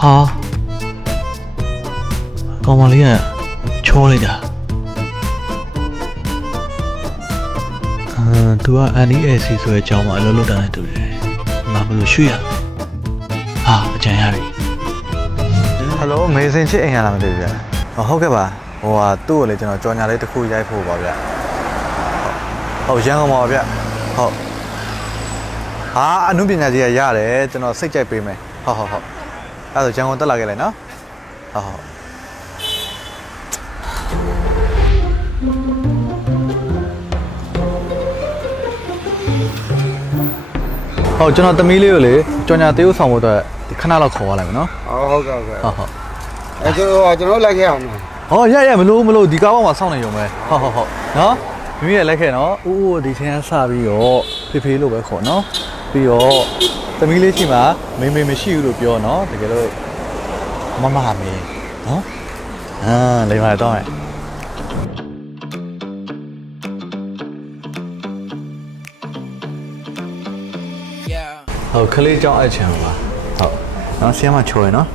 ဟာကောင်မလေးကချောလိုက်တာသူက NESC ဆိုတဲ့အကြောင်းမှာအလုပ်လုပ်တာနဲ့တူတယ်မဘလို့ရွှေ့ရဟာအကြံရတယ် ဟယ်လိုမေစင်ချစ်အိမ်ရလားမသိဘူးဗျဟုတ်ကဲ့ပါဟိုဟာသူ့ကိုလေကျွန်တော်ကြော်ညာလေးတစ်ခုရိုက်ဖို့ပါဗျဟုတ်ရန်ကုန်ပါဗျဟုတ်ဟာအနုပညာကြီးကရတယ်ကျွန်တော်စိတ်ကြိုက်ပေးမယ်ဟုတ်အဲ့ဒါရန်ကုန်တက်လာခဲ့လိုက်နော်ဟုတ်ကျွန်တော်သမီးလေးကိုလေကြော်ညာတေးဥဆောင်ဖို့အတွက်ဒီခဏလောက်ခေါ်ရလိုက်မယ်နော်ဟုတ်အဲကျွန်တော်လိုက်ခဲ့အောင်နော်ဟောရမလို့ဒီကားပေါ်မှာစောင့်နေရုံပဲဟုတ်နော်မိမိရဲ့လက်ခဲ့နော်ဦးဒီချင်းကစပြီးတော့ဖေလို့ပဲခေါ်နော်ပြီးတော့သမီးလေးရှိမှမေမရှိဘူးလို့ပြောနော်တကယ်လို့မမမေနော်လိမ္မာတော့မယ်ဟုတ်ခလေးကြောင်းအချံပါဟုတ်နော်ဆီယမချိုးရနော်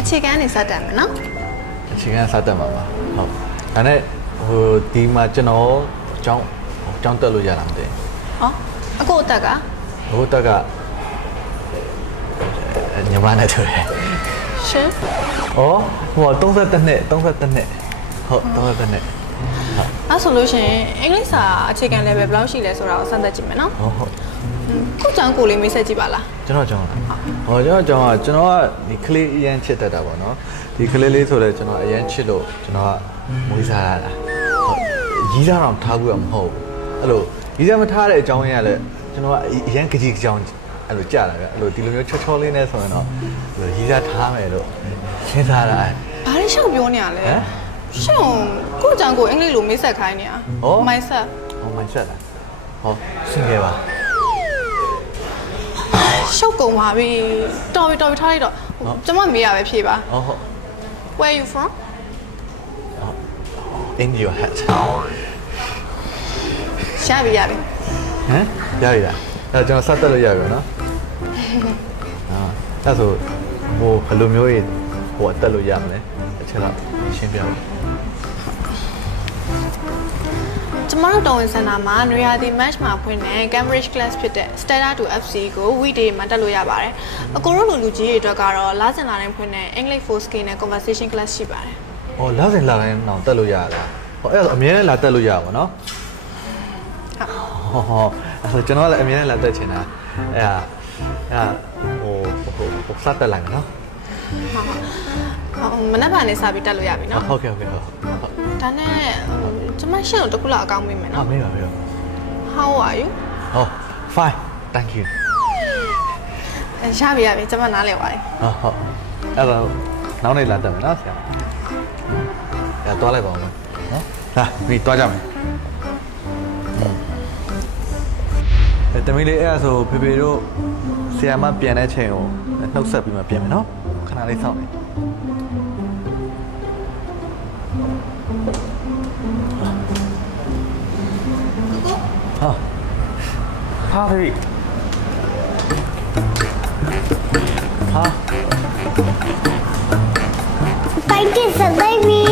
အခြေခံနေစတက်မယ်နော်အခြေခံစတက်မှာပါဟုတ်ဒါနဲ့ဟိုဒီမှာကျွန်တော်ကျောင်းတက်လို့ရလားမသိဟောအခုအတက်ကဟိုတက်ကညီမနဲ့တွေ့တယ်ရှင်ဟော32နှစ်ဟုတ်32နှစ်အဲ့ဆိုလို့ရှိရင်အင်္ဂလိပ်စာအခြေခံ level ဘယ်လောက်ရှိလဲဆိုတာကိုစမ်းသပ်ကြည့်မယ်နော်ဟုတ်ကိုကြောင်ကိုလေးမေးဆက်ကြည့်ပါလားကျွန်တော်ကဒီကလေးအရန်ချစ်တတ်တာပေါ့နော်ဒီကလေးလေးဆိုတော့ကျွန်တော်အရန်ချစ်လို့ကျွန်တော်ကမွေးစားရတာဟုတ်ရီးစားတော့ထားဘူးတော့မဟုတ်ဘူးအဲ့လိုရီးစားမထားတဲ့အကြောင်းရင်းကလည်းကျွန်တော်ကအရန်ကြီးကြောင်အဲ့လိုကြာလာပဲအဲ့လိုဒီလိုမျိုးချောလေးနဲ့ဆိုရင်တော့ရီးစားထားမယ်လို့စဉ်းစားတာဘာလို့ရှောက်ပြောနေရလဲရှောက်ကိုကြောင်ကိုအင်္ဂလိပ်လိုမေးဆက်ခိုင်းနေရမိုင်းဆက်မိုင်းဆက်လားဟောဆင်ခဲ့ပါရှောက်ကုန်ပါပြီတော်ပြီထားလိုက်တော့ကျွန်မမေးရပဲဖြေပါဟုတ် Where are you from In your hat ရှားပြီရပြီဟမ်ရပြီလားအဲ့ကျွန်တော်စတက်လို့ရပြီနော်အဲ့ဆိုဟိုဘယ်လိုမျိုးကြီးဟိုတက်လို့ရမလဲအချက်တော့ရှင်းပြအောင်ကျမတို့တော်ဝင်စင်တာမှာနွေရာသီ match မှာဖွင့်တဲ့ Cambridge class ဖြစ်တဲ့ Stella to FC ကို weekday မှာတက်လို့ရပါတယ်။အကိုတို့လူကြီးတွေအတွက်ကတော့လစဉ်လာတိုင်းဖွင့်တဲ့ English 4 skill နဲ့ conversation class ရှိပါတယ်။ဟောလစဉ်လာတိုင်းတော့တက်လို့ရလား။ဟောအဲ့ဒါအမြဲတမ်းလာတက်လို့ရပါတော့။အဲ့ဆိုကျွန်တော်လည်းအမြဲတမ်းလာတက်ချင်တာ။အဲ့ဟိုစတက်လိုက်မယ်နော်။မနက်ဖြန်နေစပြီးတက်လို့ရပြီနော်။ဟုတ်ကဲ့ဒါနဲ့ကျမရှင်းတော့တခုလောက်အကောင်းမိမယ်နော်မေးပါ How are you Fine thank you ရပြီကျမနားလည်ပါတယ်ဟုတ်အဲ့တော့နောက်နေ့လာတက်မယ်နော်ဆရာအဲ့တော့လိုက်ပါဦးနော်လာဒီတော့ကြမယ်တမီးလေးအဲ့ဆိုဖေဖေတို့ဆရာမပြန်တဲ့ချိန်ကိုနှုတ်ဆက်ပြီးမှပြန်မယ်နော်ခဏလေးစောင့်နေဟာဖေဖေThank you so baby